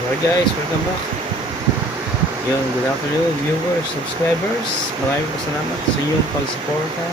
Hello guys, welcome back. Good afternoon viewers, subscribers. Maraming salamat sa inyong pag-suporta.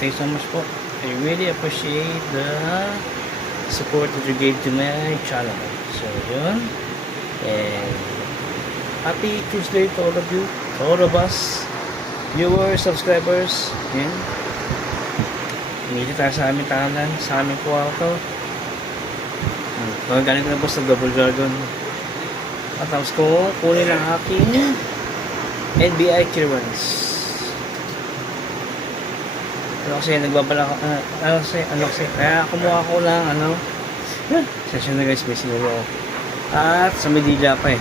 Thank you so much po. I really appreciate the support that you gave to my channel. So yun. And happy Tuesday to all of you, to all of us, viewers, subscribers. Yan. Hindi tayo sa aming tahanan, sa aming kwarto. Magaling ko na po sa Double Dragon. At tapos ko kunin ang aking NBI clearance. Kasi nagbabala kasi kaya kumuha ko lang session na guys, may sinuro ako. At sa Medilla pa eh.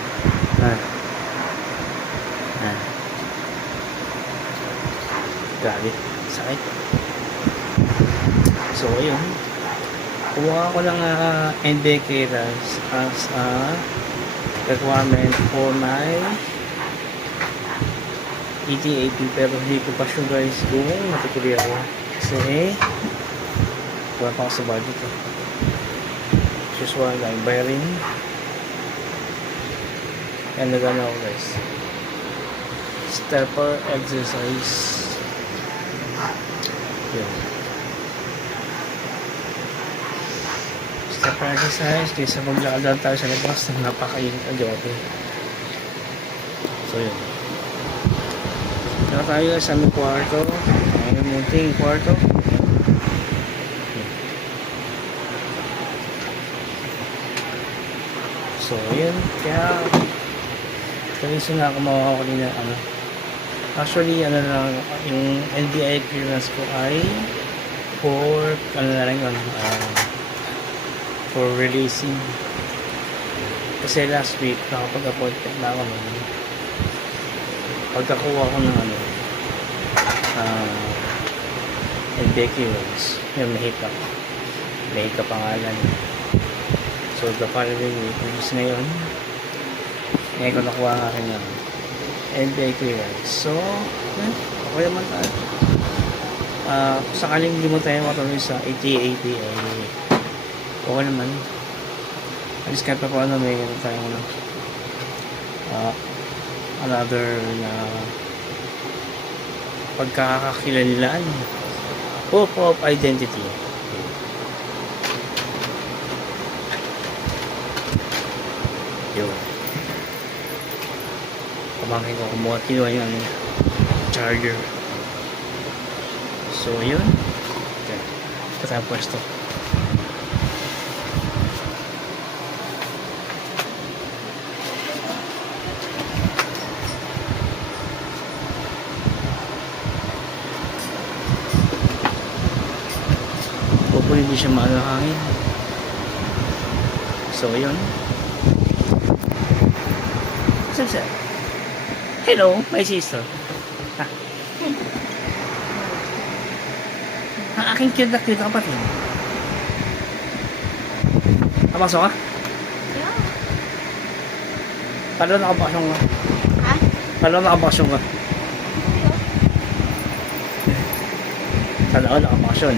Grabe, sakit. So ayun, kumuha ko ng NBI clearance as a requirement for my ETAP, pero hindi ko pa sure guys kung matutuloy ako kasi wala pa ako sa budget eh. Usual like bayarin and nagano ako guys, stepper exercise yun. Step exercise kaysa maglakad tayo sa labas na napakainit ang jote. So yun, na tayo sa aming kwarto, ang munting kwarto. So yun, kaya kanisa nga ako mawawala kanina actually lang yung NBI clearance ko ay for for releasing, kasi last week nakapag-appointment na ako pagkakuha ko ng NBI clearance, yung may pangalan. So the following week, which is ngayon ko nakuha ang aking NBI clearance. So okay naman tayo. Sakaling hindi mo tayo matuloy sa ATAP ay okay naman. At least kahit pa paano may tayong another na pagkakakilanlan, proof of identity. Yun, pamangkin ko kumuha, kinuha yung charger. So yun, okay, patay ang pwesto. Hopefully hindi siya maano hangin. So yun, hello my sister. Ang aking cute na kapatid. Napasok ka? Yeah. Paano nakabasyon ka? Ha? Paano nakabasyon ka? Paano nakabasyon?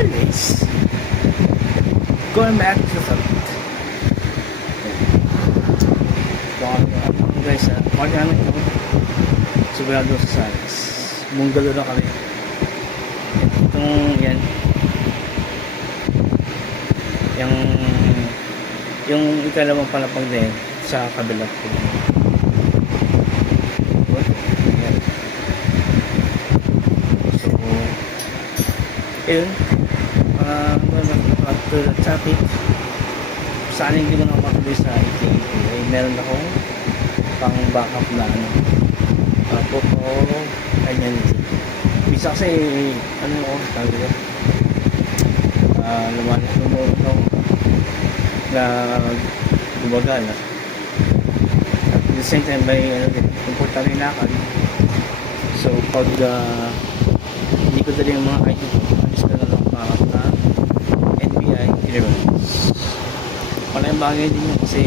Anyways, going back to the subject. Guys, pag-ano ito sigurado sa Salas Munggalo na kami. Itong yan yung ikalawang palapag na yan sa kabilang ko. So yun, after the traffic, saan hindi mo na matuloy sa ITAP ay meron akong pang backup na proof of identity. Bisa kasi tawag ko lumulong na gumagal at the same time may importante lakad. So pag hindi ko dali yung mga ID ko, alis ka na lang backup na NBI clearance. Malaking bagay din yun kasi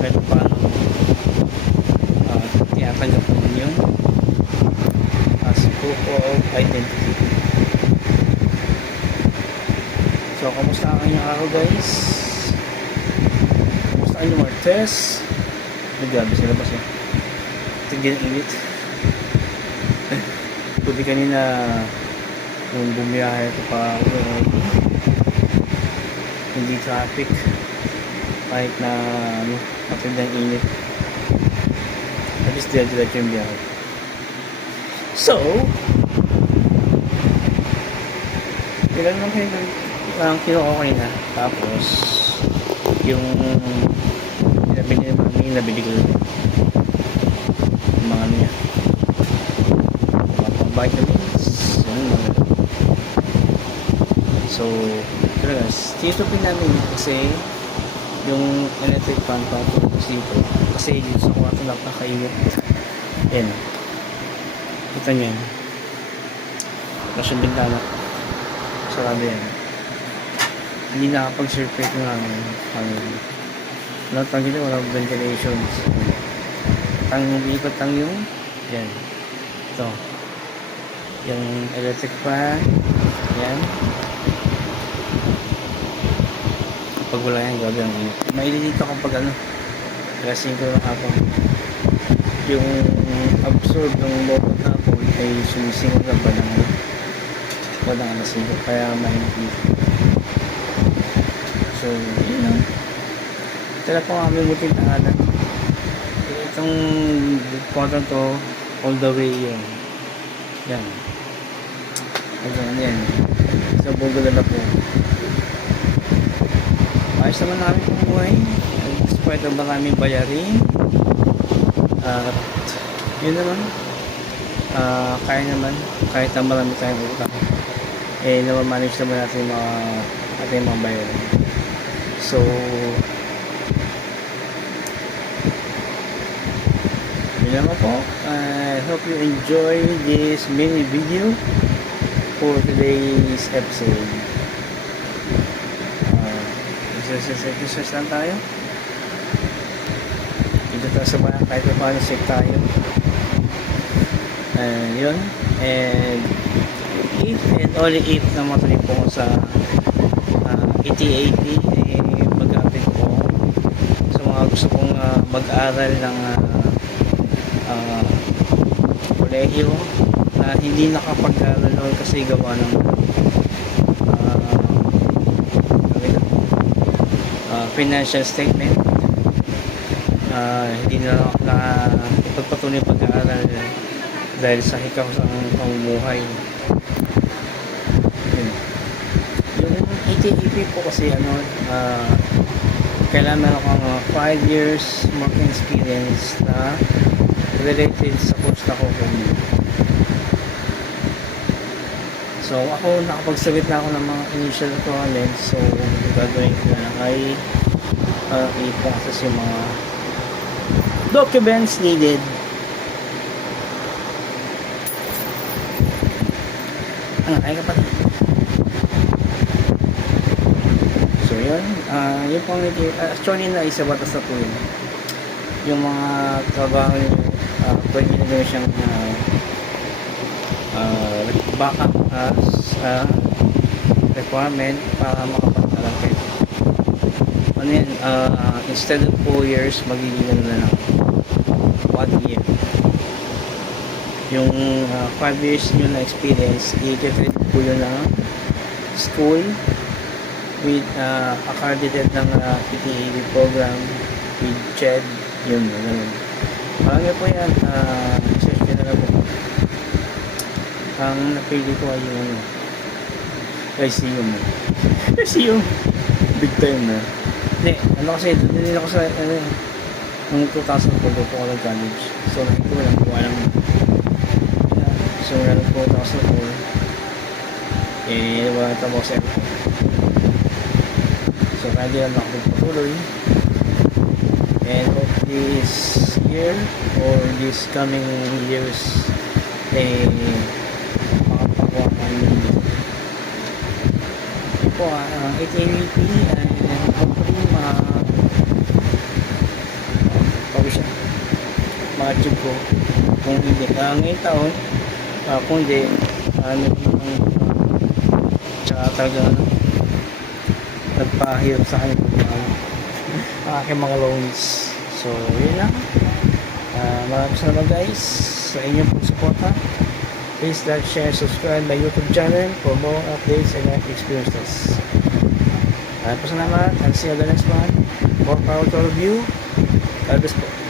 kahit paano tinatanggap naman yun as proof of identity. So, kamusta ang inyong araw guys? Kamusta ang inyong Martes? Ay, grabe sila ba siya? Tigil ang init. Buti kanina nung bumiyahe ito pa hindi traffic kahit na matindang init. At least diretso yung biyahe. So, ilan lang kayo ang kinuha ko kanina. Tapos, yung nabili ko yung mga ano niya. Mga vitamins. So, ito na guys. Titupin namin kasi yung electric fan tapos dito. Kasi dito sa kwarto napakainit. Ayan. Kita nyo yan. Tapos yung bintana. Sarado yan. Hindi nakapag-circulate ng walang tangin, walang ventilation. Ikot lang yung yan. Ito. Yung electric fan. Yan. Kapag wala yan, grabe ang init. Maililito kapag lasing ko ng hapon. Yung absorb ng loob ng hapon ay sumisingol na badang alasing ko. Kaya mainit. So, yun lang. Tala po kami muting tangalan. Itong kwarto to, all the way yun. Yan. Ano yan. Sa Bogol na po. Ayos naman namin kung buhay. Despite ang maraming bayarin. At yun naman. Kaya naman. Kahit na marami tayong utang. Naman-manage naman natin mga bayarin. So, yun naman po. I hope you enjoy this mini video for today's episode. Exercise lang tayo. Dito tayo sa bayan kahit pa paano check tayo. Yun. And if and only if na matuloy po sa ETAP mag-update po sa mga gusto kong mag-aral ng kolehiyo na hindi nakapag-aral noon kasi gawa ng financial statement. Hindi na ipagpatuloy pag-aaral dahil sa hikaw sa pamumuhay. Yung ETAP po kasi kailangan meron kang 5 years working experience na related sa course na kukunin. So ako nakapagsagot na ako ng mga initial requirements. So gagawin ko na ay i-process yung mga documents needed. Ay kapag so yun yung pang actually na isa batas na po yun yung mga trabaho pwede na gawin siyang backup as requirement para makapagtalang kayo. Ano yan, instead of 4 years magiging na lang 1 year. Yung 5 years nyo na experience i-treat po yun ng school with accredited ng PTAP program with CHED. Yun. Parang po yan, search ko na lang po. Ang napili ko ay yung ICU mo. ICU. Big time na. Hindi, kasi din ako sa noong 2004 po ako nag-college. So nakita ko lang kung alam so noong 2004 wala tamo sa so kaya lang ako patuloy. And hope this year or this coming years makapakuha kami po ATAP and hopefully ma-achieve ko kung hindi ngayong taon kung hindi tsaka talaga nagpahirap sa akin ang aking mga loans. So yun lang. Maraming salamat guys sa inyong pagsuporta. Please like, share, subscribe my YouTube channel for more updates and life experiences. Maraming salamat, and see you on the next one. More power to all of you. God bless po.